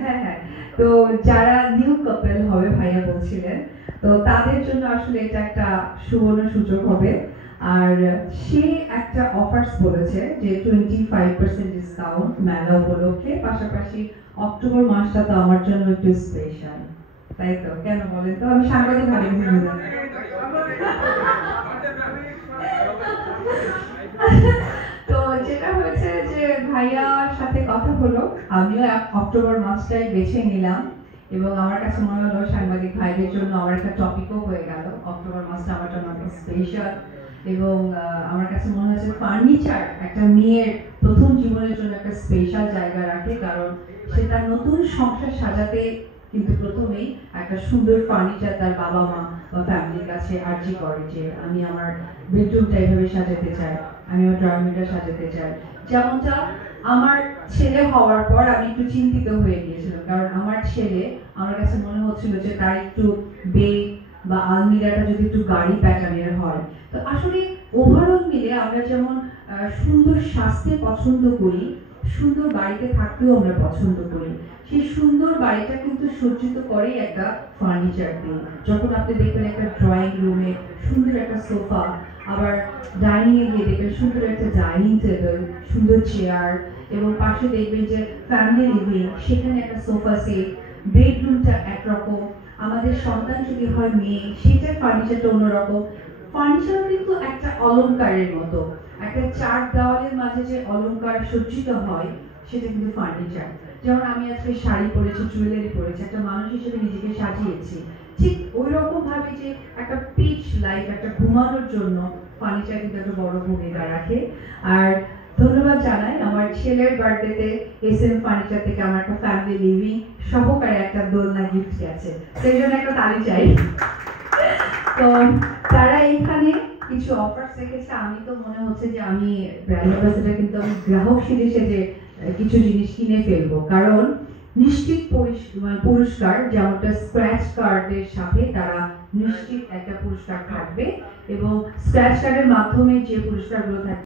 হ্যাঁ হ্যাঁ, তো যারা নিউ কাপল হবে ভাইয়া বলছিলেন, তো তাদের জন্য আসলে এটা একটা সুবর্ণ সুযোগ হবে। আর সে একটা অফার্স বলেছে যে 25% ডিসকাউন্ট মেলা উপলক্ষে, পাশাপাশি অক্টোবর মাসটা তো আমার জন্য একটু স্পেশাল, তাই তো? কেন বলেন তো, আমি সাংবাদিক ভাবে ভেবে যাচ্ছি। তো যেটা হয়েছে যে ভাইয়ার সাথে কথা হলো, আমিও অক্টোবর মাসটাই বেছে নিলাম, এবং আমার কাছে মনে হলো সাংবাদিক ভাইদের জন্য আমার একটা টপিকও হয়ে গেল। অক্টোবর মাসটা আমার জন্য একটা স্পেশাল, এবং আমার কাছে মনে হয়েছে ফার্নিচার একটা মেয়ের প্রথম জীবনের জন্য একটা স্পেশাল জায়গা রাখে, কারণ সে তার নতুন সংসার সাজাতে কিন্তু প্রথমেই একটা সুন্দর ফার্নিচার তার বাবা মা বা ফ্যামিলির কাছে আর্জি করে যে আমি আমার বেডরুমটা এইভাবে সাজাতে চাই, আমি আমার ড্রয়িং রুমটা সাজাতে চাই। যেমনটা আমার ছেলে হওয়ার পর আমি একটু চিন্তিত হয়ে গিয়েছিলাম, কারণ আমার ছেলে, আমার কাছে মনে হচ্ছিল যে তার একটু বেড বা আলমিরাটা যদি একটু গাড়ি প্যাটার্নের হয়। তো আসলে ওভারঅল মিলে আমরা যেমন সুন্দর স্বাস্থ্যে পছন্দ করি, সুন্দর বাড়িতে থাকতেও আমরা পছন্দ করি। সেই সুন্দর বাড়িটা কিন্তু সজ্জিত করে একটা ফার্নিচার দিয়ে। যখন আপনি দেখবেন একটা ড্রয়িং রুমে সুন্দর একটা সোফা, আবার ডাইনিং এ গিয়ে দেখবেন সুন্দর একটা ডাইনিং টেবিল, সুন্দর চেয়ার, এবং পাশে দেখবেন যে ফ্যামিলি লিভিং, সেখানে একটা সোফা সেট, বেডরুমটা একরকম, আমাদের সন্তান যদি হয় মেয়ে, সেটার ফার্নিচারটা অন্যরকম। ফার্নিচার কিন্তু একটা অলংকারের মতো, একটা চার দেওয়ালের মাঝে যে অলংকার সজ্জিত হয় সেটা কিন্তু ফার্নিচার। যেমন আমি আজকে শাড়ি পরেছি, জুয়েলারি পরেছি, একটা মানুষ হিসেবে নিজেকে সাজিয়েছি, ঠিক ওই রকম ভাবে যে একটা পিচ লাইফ, একটা ঘুমানোর জন্য ফার্নিচার কিন্তু একটা বড় ভূমিকা রাখে। আর ধন্যবাদ জানাই আমার ছেলের বার্থডেতে এসএম ফার্নিচার থেকে আমার একটা ফ্যামিলি লিভিং সহকারে একটা দোলনা গিফট গেছে, সেই জন্য একটা তালি চাই। তো তারা এইখানে কিছু অফার্স রেখেছে, আমি তো মনে হচ্ছে যে আমি ব্র্যান্ড অ্যাম্বাসেডর, কিন্তু আমি গ্রাহক শিরিষে যে কিছু জিনিস কিনে ফেলবো, কারণ নিশ্চিত পুরস্কার, যেমনটা স্ক্র্যাচ কার্ডের সাথে তারা নিশ্চিত একটা পুরস্কার থাকবে, এবং স্ক্র্যাচ কার্ডের মাধ্যমে যে পুরস্কারগুলো থাকবে